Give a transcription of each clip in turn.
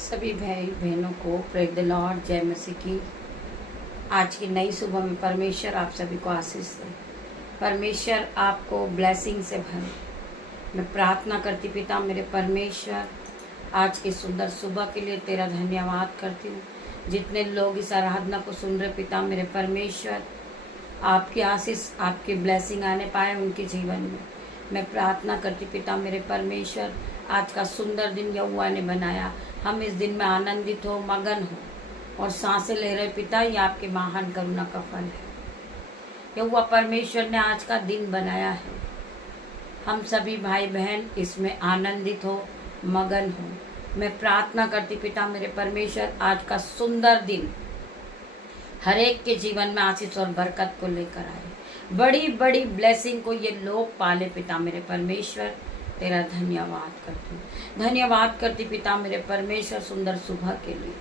सभी भाई बहनों को प्रेज द लॉर्ड, जय मसीह की। आज की नई सुबह में परमेश्वर आप सभी को आशीष दे, परमेश्वर आपको ब्लेसिंग से भरे। मैं प्रार्थना करती पिता मेरे परमेश्वर, आज की सुंदर सुबह के लिए तेरा धन्यवाद करती हूँ। जितने लोग इस आराधना को सुन रहे पिता मेरे परमेश्वर, आपकी आशीष आपकी ब्लेसिंग आने पाए उनके जीवन में। मैं प्रार्थना करती पिता मेरे परमेश्वर, आज का सुंदर दिन यहोवा ने बनाया, हम इस दिन में आनंदित हो, मगन हो और सांसें ले रहे पिता, ये आपके महान करुणा का फल है। यहोवा परमेश्वर ने आज का दिन बनाया है, हम सभी भाई बहन इसमें आनंदित हो, मगन हो। मैं प्रार्थना करती पिता मेरे परमेश्वर, आज का सुंदर दिन हर एक के जीवन में आशीष और बरकत को लेकर आए, बड़ी बड़ी ब्लेसिंग को ये लोग पाले पिता मेरे परमेश्वर। तेरा धन्यवाद करती हूँ, धन्यवाद करती पिता मेरे परमेश्वर, सुंदर सुबह के लिए,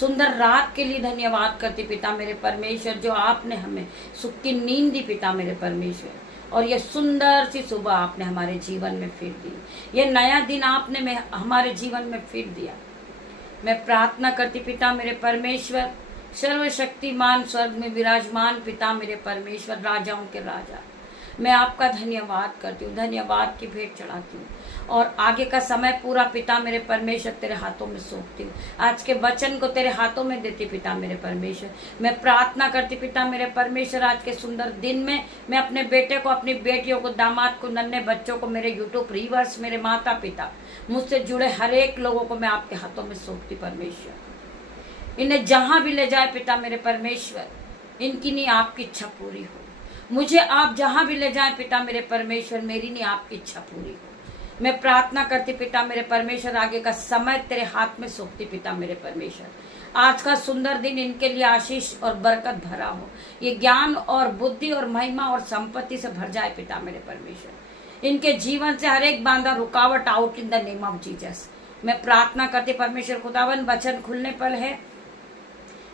सुंदर रात के लिए धन्यवाद करती पिता मेरे परमेश्वर, जो आपने हमें सुख की नींद दी पिता मेरे परमेश्वर। और ये सुंदर सी सुबह आपने हमारे जीवन में फिर दी, ये नया दिन आपने हमारे जीवन में फिर दिया। मैं प्रार्थना करती पिता मेरे परमेश्वर, सर्वशक्तिमान स्वर्ग में विराजमान पिता मेरे परमेश्वर, राजाओं के राजा, मैं आपका धन्यवाद करती हूँ, धन्यवाद की भेंट चढ़ाती हूँ। और आगे का समय पूरा पिता मेरे परमेश्वर तेरे हाथों में सौंपती हूँ। आज के वचन को तेरे हाथों में देती पिता मेरे परमेश्वर। मैं प्रार्थना करती पिता मेरे परमेश्वर, आज के सुंदर दिन में मैं अपने बेटे को, अपनी बेटियों को, दामाद को, नन्हे बच्चों को, मेरे यूट्यूब व्यूअर्स, मेरे माता पिता, मुझसे जुड़े हर एक लोगों को मैं आपके हाथों में सौंपती परमेश्वर। इन्हें जहां भी ले जाए पिता मेरे परमेश्वर, इनकी नहीं आपकी इच्छा पूरी हो। मुझे आप जहां भी ले जाएं पिता मेरे परमेश्वर, मेरी नहीं आपकी इच्छा पूरी हो। मैं प्रार्थना करती पिता मेरे परमेश्वर, आगे का समय तेरे हाथ में सौंपती पिता मेरे परमेश्वर। आज का सुंदर दिन इनके लिए आशीष और बरकत भरा हो, ये ज्ञान और बुद्धि और महिमा और संपत्ति से भर जाए पिता मेरे परमेश्वर। इनके जीवन से हर एक बांधा रुकावट out in the name of Jesus. मैं प्रार्थना करती परमेश्वर खुदावन, वचन खुलने पर है,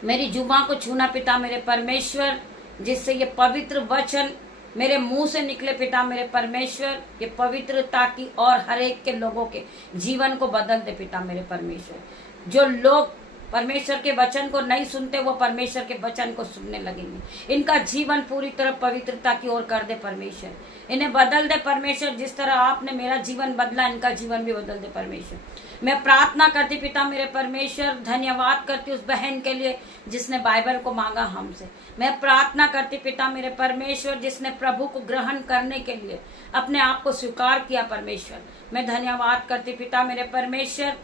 मेरी जुबां को छूना पिता मेरे परमेश्वर, जिससे ये पवित्र वचन मेरे मुंह से निकले पिता मेरे परमेश्वर, ये पवित्रता की और हर एक के लोगों के जीवन को बदल दे पिता मेरे परमेश्वर। जो लोग परमेश्वर के वचन को नहीं सुनते, वो परमेश्वर के वचन को सुनने लगेंगे। इनका जीवन पूरी तरह पवित्रता की ओर कर दे परमेश्वर, इन्हें बदल दे परमेश्वर। जिस तरह आपने मेरा जीवन बदला, इनका जीवन भी बदल दे परमेश्वर। मैं प्रार्थना करती पिता मेरे परमेश्वर, धन्यवाद करती उस बहन के लिए जिसने बाइबल को मांगा हमसे। मैं प्रार्थना करती पिता मेरे परमेश्वर, जिसने प्रभु को ग्रहण करने के लिए अपने आप को स्वीकार किया परमेश्वर। मैं धन्यवाद करती पिता मेरे परमेश्वर,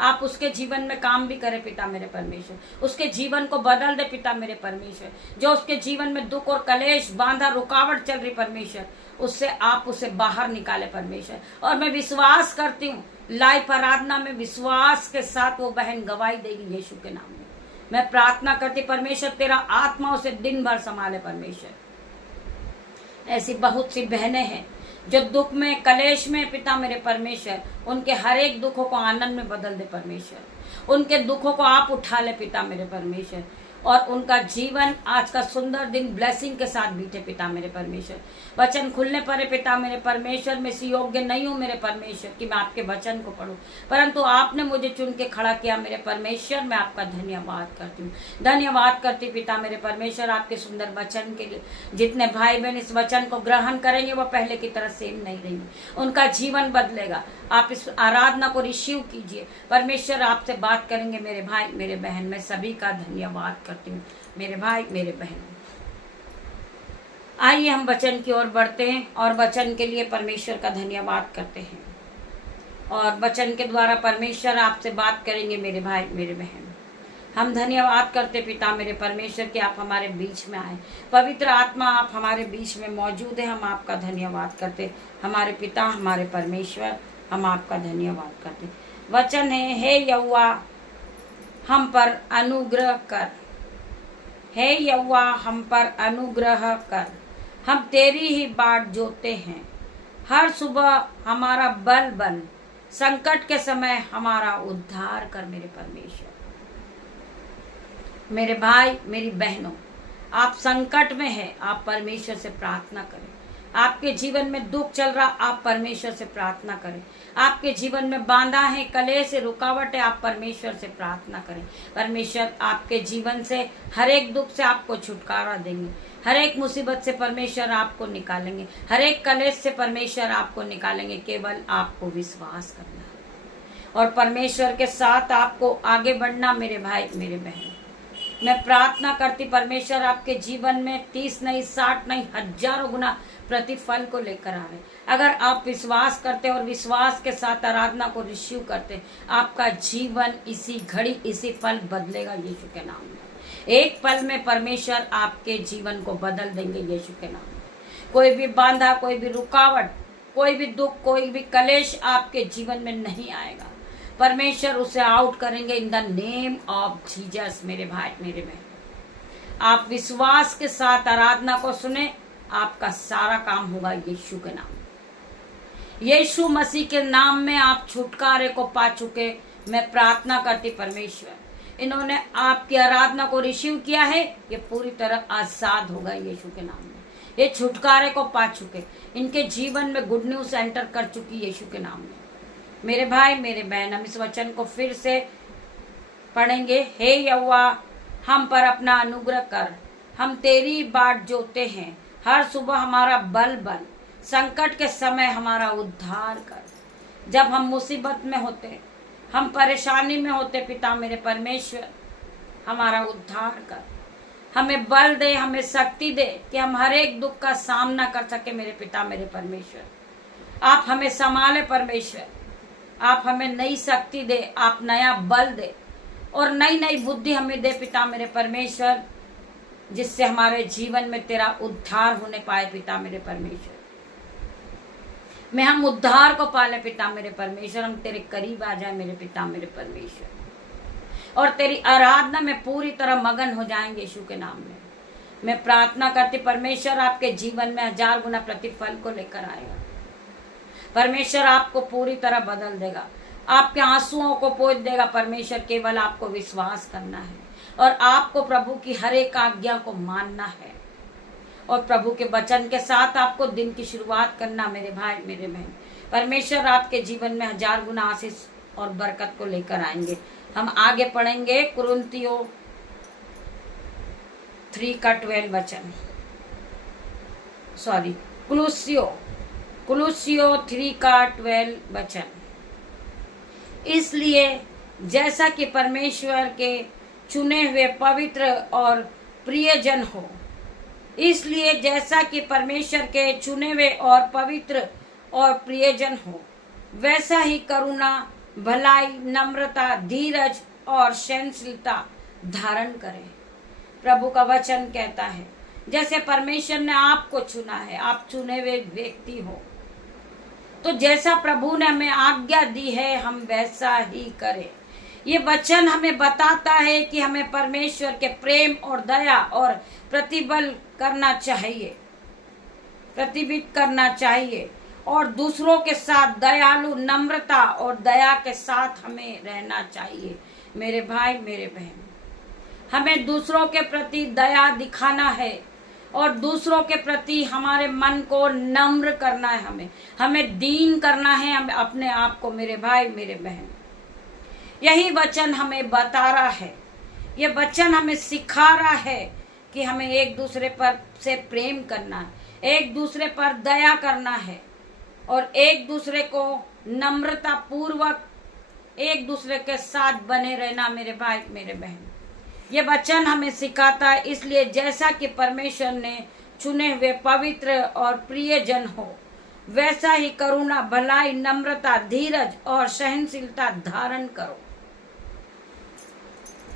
आप उसके जीवन में काम भी करें पिता मेरे परमेश्वर, उसके जीवन को बदल दे पिता मेरे परमेश्वर। जो उसके जीवन में दुख और कलेश, बांधा, रुकावट चल रही परमेश्वर, उससे आप उसे बाहर निकाले परमेश्वर। और मैं विश्वास करती हूँ, लाइव आराधना में विश्वास के साथ वो बहन गवाही देगी यीशु के नाम में। मैं प्रार्थना करती परमेश्वर, तेरा आत्मा उसे दिन भर संभाले परमेश्वर। ऐसी बहुत सी बहनें हैं जो दुख में, कलेश में पिता मेरे परमेश्वर, उनके हर एक दुखों को आनंद में बदल दे परमेश्वर। उनके दुखों को आप उठा ले पिता मेरे परमेश्वर, और उनका जीवन आज का सुंदर दिन ब्लेसिंग के साथ बीते पिता मेरे परमेश्वर। वचन खुलने पर पिता मेरे परमेश्वर, मैं इस योग्य नहीं हूँ मेरे परमेश्वर कि मैं आपके वचन को पढूं, परंतु आपने मुझे चुन के खड़ा किया मेरे परमेश्वर। मैं आपका धन्यवाद करती हूँ, धन्यवाद करती पिता मेरे परमेश्वर आपके सुंदर वचन के लिए। जितने भाई बहन इस वचन को ग्रहण करेंगे, वो पहले की तरह सेम नहीं रहेंगे, उनका जीवन बदलेगा। आप इस आराधना को रिसीव कीजिए परमेश्वर, आपसे बात करेंगे मेरे भाई मेरे बहन। मैं सभी का धन्यवाद करती हूँ मेरे भाई मेरे बहन। आइए हम वचन की ओर बढ़ते हैं और वचन के लिए परमेश्वर का धन्यवाद करते हैं, और वचन के द्वारा परमेश्वर आपसे बात करेंगे मेरे भाई मेरे बहन। हम धन्यवाद करते पिता मेरे परमेश्वर कि आप हमारे बीच में आए, पवित्र आत्मा आप हमारे बीच में मौजूद है। हम आपका धन्यवाद करते हमारे पिता हमारे परमेश्वर, हम आपका धन्यवाद करते। वचन है, हे यहोवा हम पर अनुग्रह कर, हे यहोवा हम पर अनुग्रह कर, हम तेरी ही बाट जोते हैं। हर सुबह हमारा बल बन, संकट के समय हमारा उद्धार कर मेरे परमेश्वर। मेरे भाई मेरी बहनों, आप संकट में हैं, आप परमेश्वर से प्रार्थना करें। आपके जीवन में दुख चल रहा, आप परमेश्वर से प्रार्थना करें। आपके जीवन में बांधा है, कलेश से रुकावट है, आप परमेश्वर से प्रार्थना करें। परमेश्वर आपके जीवन से हर एक दुख से आपको छुटकारा देंगे, हर एक मुसीबत से परमेश्वर आपको निकालेंगे, हर एक कलेश से परमेश्वर आपको निकालेंगे। केवल आपको विश्वास करना है और परमेश्वर के साथ आपको आगे बढ़ना। मेरे भाई मेरे बहन, मैं प्रार्थना करती परमेश्वर आपके जीवन में 30 नहीं 60 नहीं हजारों गुना प्रतिफल को लेकर आवे। अगर आप विश्वास करते और विश्वास के साथ आराधना को रिसीव करते, आपका जीवन इसी घड़ी इसी पल बदलेगा यीशु के नाम में। एक पल में परमेश्वर आपके जीवन को बदल देंगे यीशु के नाम में। कोई भी बांधा, कोई भी रुकावट, कोई भी दुख, कोई भी कलेश आपके जीवन में नहीं आएगा। परमेश्वर उसे आउट करेंगे in the name of Jesus. मेरे भाई मेरे बहन, आप विश्वास के साथ आराधना को सुने, आपका सारा काम होगा यीशु के नाम। यीशु मसीह के नाम में आप छुटकारे को पा चुके। मैं प्रार्थना करती परमेश्वर, इन्होंने आपकी आराधना को रिसीव किया है, ये पूरी तरह आजाद होगा यीशु के नाम में। ये छुटकारे को पा चुके, इनके जीवन में गुड न्यूज एंटर कर चुकी यीशु के नाम में। मेरे भाई मेरे बहन, हम इस वचन को फिर से पढ़ेंगे। हे यहोवा, हम पर अपना अनुग्रह कर, हम तेरी बाट जोते हैं। हर सुबह हमारा बल बन, संकट के समय हमारा उद्धार कर। जब हम मुसीबत में होते, हम परेशानी में होते, पिता मेरे परमेश्वर हमारा उद्धार कर। हमें बल दे, हमें शक्ति दे कि हम हर एक दुख का सामना कर सके। मेरे पिता मेरे परमेश्वर, आप हमें संभाले परमेश्वर, आप हमें नई शक्ति दे, आप नया बल दे और नई नई बुद्धि हमें दे पिता मेरे परमेश्वर, जिससे हमारे जीवन में तेरा उद्धार होने पाए पिता मेरे परमेश्वर। मैं हम उद्धार को पाले पिता मेरे परमेश्वर, हम तेरे करीब आ जाए मेरे पिता मेरे परमेश्वर, और तेरी आराधना में पूरी तरह मगन हो जाएंगे यीशु के नाम में। मैं प्रार्थना करती परमेश्वर आपके जीवन में 1000 गुना प्रतिफल को लेकर आएगा। परमेश्वर आपको पूरी तरह बदल देगा, आपके आंसुओं को पोंछ देगा। परमेश्वर केवल आपको विश्वास करना है और आपको प्रभु की हर एक आज्ञा को मानना है और प्रभु के वचन के साथ आपको दिन की शुरुआत करना। मेरे भाई मेरे बहन, परमेश्वर आपके जीवन में 1000 गुना आशीष और बरकत को लेकर आएंगे। हम आगे पढ़ेंगे कुरिन्थियों 3 का 12 वचन, सॉरी कुलुस्सियों 3 का 12 वचन। इसलिए जैसा कि परमेश्वर के चुने हुए पवित्र और प्रियजन हो, इसलिए जैसा कि परमेश्वर के चुने हुए और पवित्र और प्रियजन हो, वैसा ही करुणा, भलाई, नम्रता, धीरज और सहनशीलता धारण करें। प्रभु का वचन कहता है जैसे परमेश्वर ने आपको चुना है, आप चुने हुए व्यक्ति हो, तो जैसा प्रभु ने हमें आज्ञा दी है हम वैसा ही करें। ये वचन हमें बताता है कि हमें परमेश्वर के प्रेम और दया और प्रतिबल करना चाहिए, प्रतिबिंबित करना चाहिए और दूसरों के साथ दयालु, नम्रता और दया के साथ हमें रहना चाहिए। मेरे भाई मेरे बहन, हमें दूसरों के प्रति दया दिखाना है और दूसरों के प्रति हमारे मन को नम्र करना है, हमें दीन करना है, हमें अपने आप को। मेरे भाई मेरे बहन, यही वचन हमें बता रहा है, ये वचन हमें सिखा रहा है कि हमें एक दूसरे पर से प्रेम करना है, एक दूसरे पर दया करना है और एक दूसरे को नम्रता पूर्वक एक दूसरे के साथ बने रहना। मेरे भाई मेरे बहन, ये वचन हमें सिखाता है। इसलिए जैसा कि परमेश्वर ने चुने हुए पवित्र और प्रिय जन हो, वैसा ही करुणा, भलाई, नम्रता, धीरज और सहनशीलता धारण करो।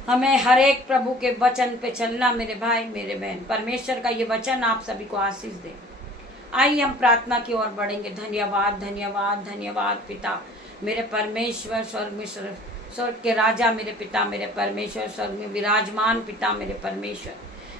हमें हर एक प्रभु के वचन पे चलना। मेरे भाई मेरे बहन, परमेश्वर का ये वचन आप सभी को आशीष दे। आइए हम प्रार्थना की ओर बढ़ेंगे। धन्यवाद धन्यवाद धन्यवाद पिता मेरे परमेश्वर, स्वर्ग के राजा मेरे पिता मेरे परमेश्वर, स्वर्ग में विराजमान पिता मेरे परमेश्वर,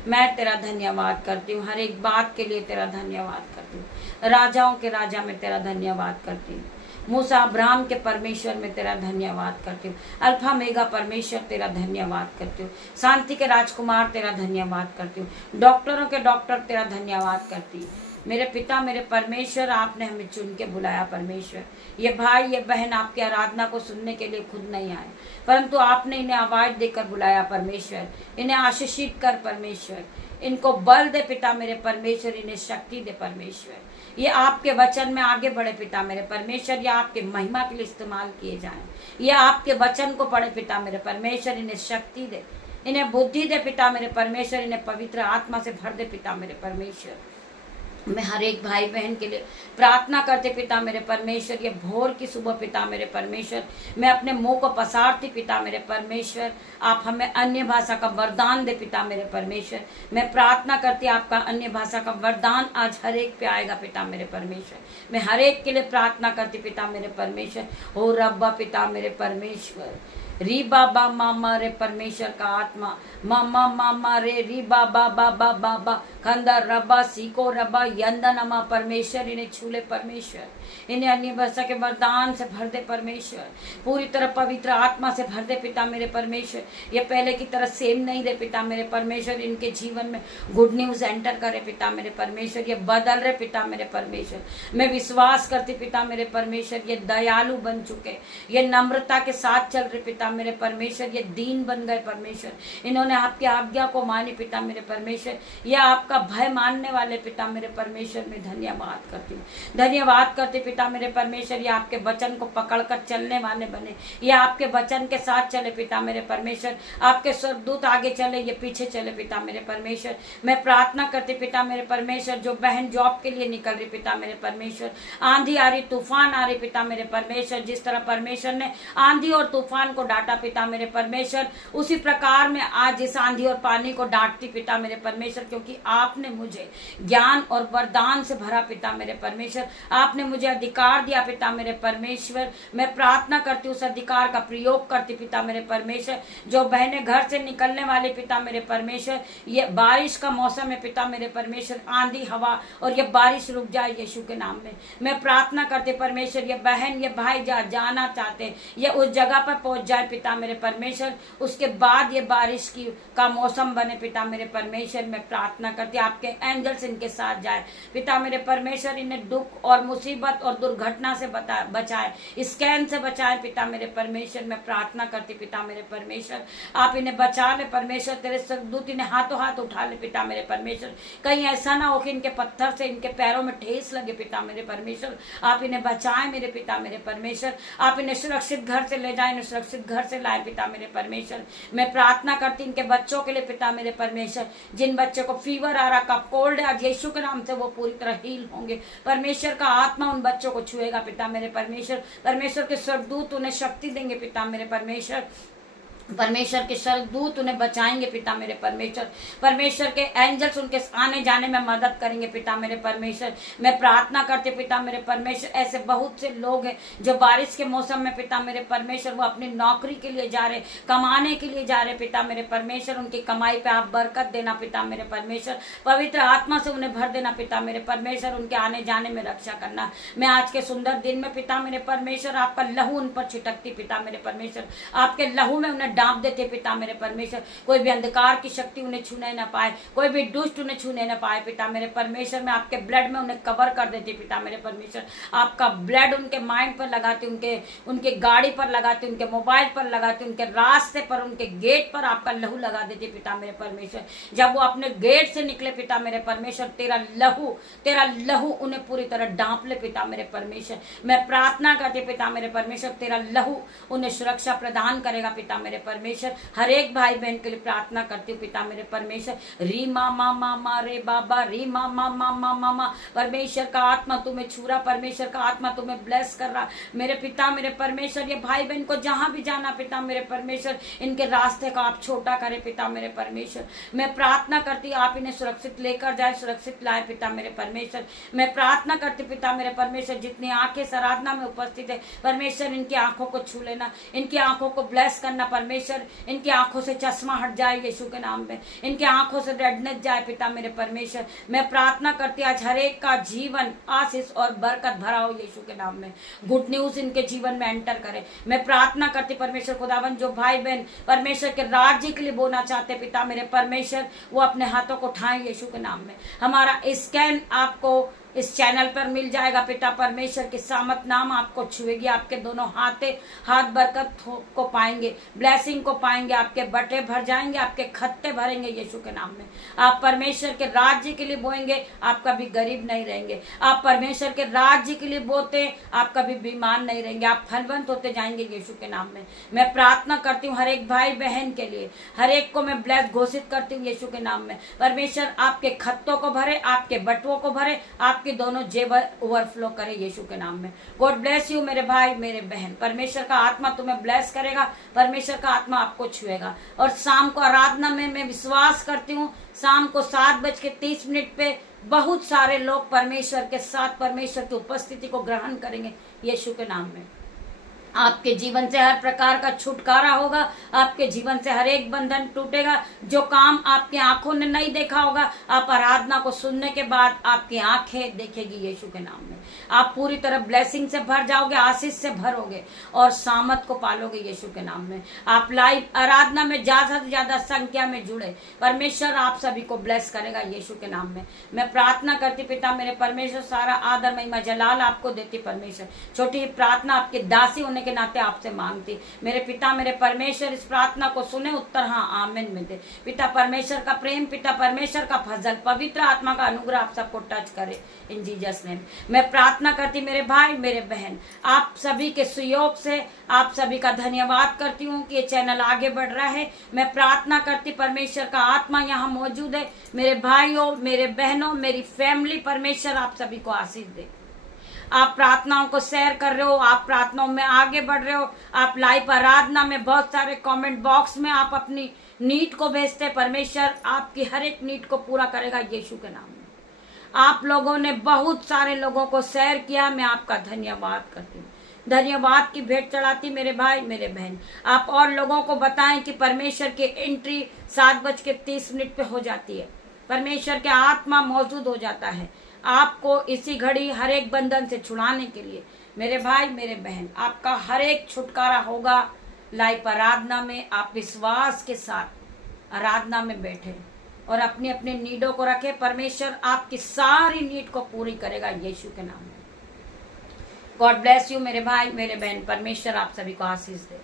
मैं तेरा धन्यवाद करती हूँ। हर एक बात के लिए तेरा धन्यवाद करती हूँ। राजाओं के राजा में तेरा धन्यवाद करती हूँ। मूसा अब्राहम के परमेश्वर में तेरा धन्यवाद करती हूँ। अल्फा मेगा परमेश्वर तेरा धन्यवाद करती हूँ। शांति के राजकुमार तेरा धन्यवाद करती हूँ। डॉक्टरों के डॉक्टर तेरा धन्यवाद करती हूँ। मेरे पिता मेरे परमेश्वर, आपने हमें चुन के बुलाया परमेश्वर। ये भाई ये बहन आपकी आराधना को सुनने के लिए खुद नहीं आए, परंतु आपने इन्हें आवाज देकर बुलाया परमेश्वर। इन्हें आशीषित कर परमेश्वर, इनको बल दे पिता मेरे परमेश्वर, इन्हें शक्ति दे परमेश्वर। ये आपके वचन में आगे बढ़े पिता मेरे परमेश्वर, ये आपके महिमा के लिए इस्तेमाल किए जाएं। ये आपके वचन को पढ़े पिता मेरे परमेश्वर, इन्हें शक्ति दे, इन्हें बुद्धि दे पिता मेरे परमेश्वर, इन्हें पवित्र आत्मा से भर दे पिता मेरे परमेश्वर। मैं हर एक भाई बहन के लिए प्रार्थना करते पिता मेरे परमेश्वर, ये भोर की सुबह पिता मेरे परमेश्वर, मैं अपने मुंह को पसारती पिता मेरे परमेश्वर, आप हमें अन्य भाषा का वरदान दे पिता मेरे परमेश्वर। मैं प्रार्थना करती आपका अन्य भाषा का वरदान आज हर एक पे आएगा पिता मेरे परमेश्वर। मैं हर एक के लिए प्रार्थना करती पिता मेरे परमेश्वर। हो रब्बा पिता मेरे परमेश्वर, री बाबा मामा रे परमेश्वर का आत्मा, मामा मामा रे री बाबा बाबा बाबा खंदा रबा सीको रबा यंदनमा परमेश्वर, इन्हें छूले परमेश्वर, इन्हें अन्य भाषा के वरदान से भर दे परमेश्वर, पूरी तरह पवित्र आत्मा से भर दे पिता मेरे परमेश्वर। ये पहले की तरह सेम नहीं रहे पिता मेरे परमेश्वर, इनके जीवन में गुड न्यूज एंटर करे पिता मेरे परमेश्वर, ये बदल रहे पिता मेरे परमेश्वर। मैं विश्वास करती पिता मेरे परमेश्वर, ये दयालु बन चुके, ये नम्रता के साथ चल रहे पिता मेरे परमेश्वर, ये दीन बन गए परमेश्वर, इन्होंने आपकी आज्ञा को मानी पिता मेरे परमेश्वर, ये आपका भय मानने वाले पिता मेरे परमेश्वर। में धन्यवाद करती हूँ, धन्यवाद करती पिता मेरे परमेश्वर, ये आपके वचन को पकड़कर चलने वाले बने, ये आपके वचन के साथ चले पिता मेरे परमेश्वर, आपके स्वर्गदूत आगे चले, ये पीछे चले पिता मेरे परमेश्वर। मैं प्रार्थना करती पिता मेरे परमेश्वर, जो बहन जॉब के लिए निकल रही पिता मेरे परमेश्वर, आंधी आ रही तूफान आ रही पिता मेरे परमेश्वर, जिस तरह परमेश्वर ने आंधी और तूफान को डांटा पिता मेरे परमेश्वर, उसी प्रकार में आज इस आंधी और पानी को डांटती पिता मेरे परमेश्वर, क्योंकि आपने मुझे ज्ञान और वरदान से भरा पिता मेरे परमेश्वर, आपने मुझे अधिकार दिया पिता मेरे परमेश्वर। मैं प्रार्थना करती उस अधिकार का प्रयोग करती पिता मेरे परमेश्वर। जो बहनें घर से निकलने वाले पिता मेरे परमेश्वर, ये बारिश का मौसम है पिता मेरे परमेश्वर, आंधी हवा और ये बारिश रुक जाए यीशु के नाम में। मैं प्रार्थना करती परमेश्वर, ये बहन ये भाई जाना चाहते, ये उस जगह पर पहुंच जाए पिता मेरे परमेश्वर, उसके बाद ये बारिश का मौसम बने पिता मेरे परमेश्वर। मैं प्रार्थना करती आपके एंजल्स इनके साथ जाए पिता मेरे परमेश्वर, इन्हें दुख और मुसीबत और दुर्घटना से बचाए, स्कैन से बचाए पिता मेरे परमेश्वर। मैं प्रार्थना करती पिता मेरे परमेश्वर, आप इन्हें बचा ले परमेश्वर, तेरे स्वर्गदूत इन्हें हाथों हाथ उठा ले पिता मेरे परमेश्वर। कहीं ऐसा ना हो कि इनके पत्थर से इनके पैरों में ठेस लगे पिता मेरे परमेश्वर, आप इन्हें बचाएं मेरे पिता मेरे परमेश्वर, आप इन्हें सुरक्षित घर से ले जाए, इन्हें सुरक्षित घर से लाए पिता मेरे परमेश्वर। मैं प्रार्थना करती इनके बच्चों के लिए पिता मेरे परमेश्वर, जिन बच्चों को फीवर आ रहा, कफ कोल्ड है, आज यीशु के नाम से वो पूरी तरह हील होंगे। परमेश्वर का आत्मा उन बच्चों को छुएगा पिता मेरे परमेश्वर, परमेश्वर के स्वर्गदूत उन्हें शक्ति देंगे पिता मेरे परमेश्वर, परमेश्वर के स्वर्गदूत उन्हें बचाएंगे पिता मेरे परमेश्वर, परमेश्वर के एंजल्स उनके आने जाने में मदद करेंगे पिता मेरे परमेश्वर। मैं प्रार्थना करते पिता मेरे परमेश्वर, ऐसे बहुत से लोग हैं जो बारिश के मौसम में पिता मेरे परमेश्वर वो अपनी नौकरी के लिए जा रहे, कमाने के लिए जा रहे पिता मेरे परमेश्वर, उनकी कमाई पे आप बरकत देना पिता मेरे परमेश्वर, पवित्र आत्मा से उन्हें भर देना पिता मेरे परमेश्वर, उनके आने जाने में रक्षा करना। मैं आज के सुंदर दिन में पिता मेरे परमेश्वर आपका लहू उन पर छिटकती पिता मेरे परमेश्वर, आपके लहू में उन्हें डांप देते पिता मेरे परमेश्वर, कोई भी अंधकार की शक्ति उन्हें छूने न पाए, कोई भी दुष्ट उन्हें छूने न पाए पिता मेरे परमेश्वर। मैं आपके ब्लड में उन्हें कवर कर देती पिता मेरे परमेश्वर, आपका ब्लड उनके माइंड पर लगाती, उनके गाड़ी पर लगाती, उनके मोबाइल पर लगाती, उनके रास्ते पर, उनके गेट पर आपका लहू लगा देती पिता मेरे परमेश्वर। जब वो अपने गेट से निकले पिता मेरे परमेश्वर, तेरा लहू उन्हें पूरी तरह डांप ले पिता मेरे परमेश्वर। मैं प्रार्थना करती पिता मेरे परमेश्वर, तेरा लहू उन्हें सुरक्षा प्रदान करेगा पिता मेरे परमेश्वर। हर एक भाई बहन के लिए प्रार्थना करती हूँ पिता मेरे परमेश्वर, री मामा मामा रे बाबा, री मामा मामा मामा, परमेश्वर का आत्मा तुम्हें छू रहा, परमेश्वर का आत्मा तुम्हें ब्लेस कर रहा मेरे पिता मेरे परमेश्वर। ये भाई बहन को जहां भी जाना पिता मेरे परमेश्वर, इनके रास्ते का आप छोटा करे पिता मेरे परमेश्वर। मैं प्रार्थना करती आप इन्हें सुरक्षित लेकर जाए, सुरक्षित लाए पिता मेरे परमेश्वर। मैं प्रार्थना करती पिता मेरे परमेश्वर, जितनी आंखें आराधना में उपस्थित है परमेश्वर, इनकी आंखों को छू लेना, इनकी आंखों को ब्लेस करना परमेश्वर, परमेश्वर इनकी आंखों से चश्मा हट जाए यीशु के नाम में, इनकी आंखों से रेडनेस जाए पिता मेरे परमेश्वर। मैं प्रार्थना करती आज हर एक का जीवन आशीष और बरकत भरा हो यीशु के नाम में, गुड न्यूज इनके जीवन में एंटर करे। मैं प्रार्थना करती परमेश्वर खुदावन जो भाई बहन परमेश्वर के राज्य के लिए बोलना चाहते पिता मेरे परमेश्वर, वो अपने हाथों को उठाएं यीशु के नाम में। हमारा स्कैन आपको इस चैनल पर मिल जाएगा पिता परमेश्वर की सामत नाम आपको छुएगी, आपके दोनों हाथ बरकत को पाएंगे, ब्लेसिंग को पाएंगे, आपके बटे भर जाएंगे, आपके खत्ते भरेंगे यीशु के नाम में। आप परमेश्वर के राज्य के लिए बोएंगे, आप कभी गरीब नहीं रहेंगे। आप परमेश्वर के राज्य के लिए बोते, आप कभी बीमार नहीं रहेंगे, आप फलवंत होते जाएंगे यीशु के नाम में। मैं प्रार्थना करती हूँ हर एक भाई बहन के लिए, हर एक को मैं ब्लेस घोषित करती हूँ यीशु के नाम में। परमेश्वर आपके खत्तों को भरे, आपके बटुओं को भरे, आपकी दोनों जेब ओवरफ्लो करे यीशु के नाम में। गॉड ब्लेस यू मेरे भाई मेरे बहन। परमेश्वर का आत्मा तुम्हें ब्लेस करेगा, परमेश्वर का आत्मा आपको छुएगा। और शाम को आराधना में मैं विश्वास करती हूँ शाम को 7:30 पे बहुत सारे लोग परमेश्वर के साथ परमेश्वर की उपस्थिति को ग्रहण करेंगे यीशु के नाम में। आपके जीवन से हर प्रकार का छुटकारा होगा, आपके जीवन से हर एक बंधन टूटेगा। जो काम आपकी आंखों ने नहीं देखा होगा, आप आराधना को सुनने के बाद आपकी आंखें देखेगी यीशु के नाम में। आप पूरी तरह ब्लेसिंग से भर जाओगे, आशीष से भरोगे और सामत को पालोगे यीशु के नाम में। आप लाइव आराधना में ज्यादा से ज्यादा संख्या में जुड़े, परमेश्वर आप सभी को ब्लेस करेगा यीशु के नाम में। मैं प्रार्थना करती पिता मेरे परमेश्वर, सारा आदर महिमा जलाल आपको देती परमेश्वर। छोटी प्रार्थना आपकी दासी होने के नाते आपसे मांगती मेरे पिता मेरे परमेश्वर, इस प्रार्थना को सुने, उत्तर हाँ आमीन में दे। पिता परमेश्वर का प्रेम, पिता परमेश्वर का फजल, पवित्र आत्मा का अनुग्रह आप सबको टच करे इन जीसस नेम। मैं प्रार्थना करती मेरे भाई मेरे बहन, आप सभी के सहयोग से आप सभी का धन्यवाद करती हूँ कि ये चैनल आगे बढ़ रहा है। मैं प्रार्थना करती परमेश्वर का आत्मा यहाँ मौजूद है। मेरे भाइयों मेरे बहनों मेरी फैमिली, परमेश्वर आप सभी को आशीष दे। आप प्रार्थनाओं को शेयर कर रहे हो, आप प्रार्थनाओं में आगे बढ़ रहे हो, आप लाइव आराधना में बहुत सारे कमेंट बॉक्स में आप अपनी नीड को भेजते, परमेश्वर आपकी हर एक नीड को पूरा करेगा यीशु के नाम में। आप लोगों ने बहुत सारे लोगों को शेयर किया, मैं आपका धन्यवाद करती हूँ। धन्यवाद की भेंट चढ़ाती मेरे भाई मेरे बहन। आप और लोगों को बताएं कि परमेश्वर की एंट्री 7:30 पे हो जाती है, परमेश्वर के आत्मा मौजूद हो जाता है आपको इसी घड़ी हर एक बंधन से छुड़ाने के लिए। मेरे भाई मेरे बहन, आपका हर एक छुटकारा होगा लाइव आराधना में। आप विश्वास के साथ आराधना में बैठे और अपनी अपनी नीडों को रखे, परमेश्वर आपकी सारी नीड को पूरी करेगा यीशु के नाम में। गॉड ब्लेस यू मेरे भाई मेरे बहन, परमेश्वर आप सभी को आशीष दे।